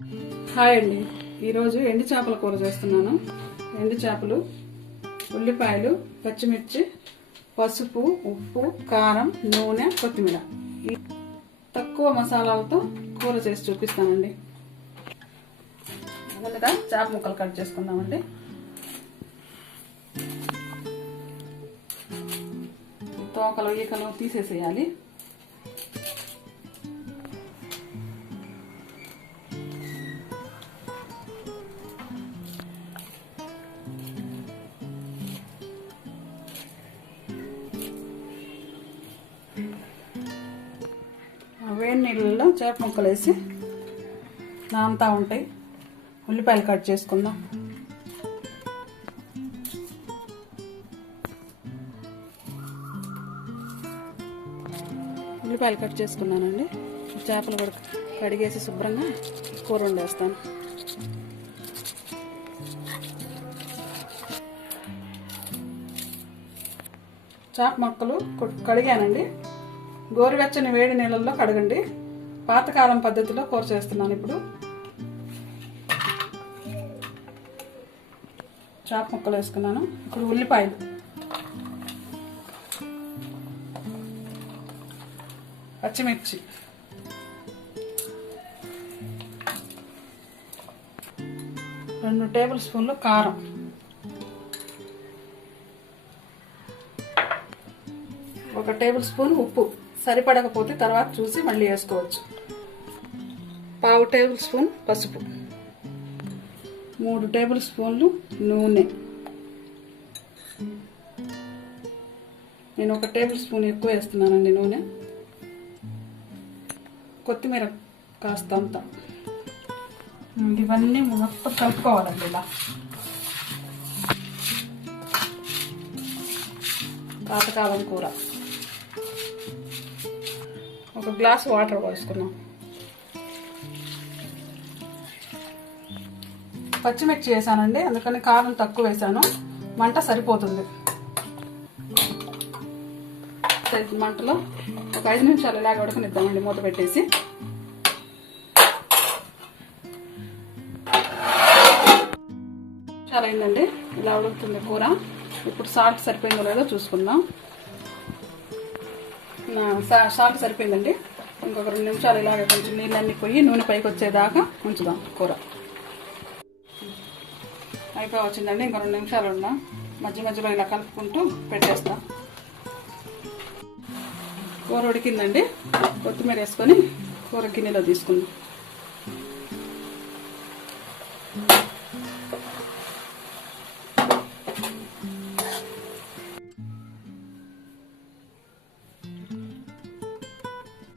Hi అండి, ఈరోజు ఎండు చేపల కూర చేస్తున్నాను. ఎండు చేపలు, ఉల్లిపాయలు, పచ్చిమిర్చి, పసుపు, ఉప్పు, కారం, నూనె, కొత్తిమీర, ఈ తక్కువ మసాలాలతో కూర చేసి చూపిస్తానండి. ముందుగా చేప ముక్కలు కట్ చేసుకుందామండి. తోకలు ఈకలు తీసేసేయాలి. వేడి నీళ్ళలో చేప ముక్కలు వేసి నానుతా ఉంటాయి. ఉల్లిపాయలు కట్ చేసుకుందాం. ఉల్లిపాయలు కట్ చేసుకున్నానండి. చేపలు కూడా కడిగేసి శుభ్రంగా కూర వండేస్తాను. చేప ముక్కలు కడిగానండి. గోరువెచ్చని వేడి నీళ్ళల్లో కడగండి. పాతకాలం పద్ధతిలో కూర చేస్తున్నాను. ఇప్పుడు చేప ముక్కలు వేసుకున్నాను. ఇప్పుడు ఉల్లిపాయలు, పచ్చిమిర్చి, రెండు టేబుల్ స్పూన్లు కారం, ఒక టేబుల్ స్పూన్ ఉప్పు, సరిపడకపోతే తర్వాత చూసి మళ్ళీ వేసుకోవచ్చు. పావు టేబుల్ స్పూన్ పసుపు, 3 టేబుల్ స్పూన్లు నూనె. నేను 1 టేబుల్ స్పూన్ ఎక్కువ వేస్తున్నానండి నూనె. కొత్తిమీర కాస్త అంతా. ఇవన్నీ మొత్తం కలుపుకోవాలండి. ఇలా పాతకాలం కూర. ఒక గ్లాస్ వాటర్ పోసుకున్నాం. పచ్చిమిర్చి వేసానండి, అందుకని కారం తక్కువ వేసాను. మంట సరిపోతుంది. మంటలో ఒక 5 నిమిషాలు ఇలాగ ఉడకనిద్దామండి మూత పెట్టేసి. చాలా అయిందండి, ఇలా ఉడుకుతుంది కూర. ఇప్పుడు సాల్ట్ సరిపోయిందో లేదో చూసుకుందాం. సాల్ట్ సరిపోయిందండి. ఇంకొక 2 నిమిషాలు ఇలాగ కొంచెం నీళ్ళన్నీ పోయి నూనె పైకి వచ్చేదాకా ఉంచుదాం కూర. అయిపోయి వచ్చిందండి. ఇంకో 2 నిమిషాలు ఉందా. మధ్య మధ్యలో ఇలా కలుపుకుంటూ పెట్టేస్తాం. కూర ఉడికిందండి. కొత్తిమీర వేసుకొని కూర గిన్నెలో తీసుకుందాం.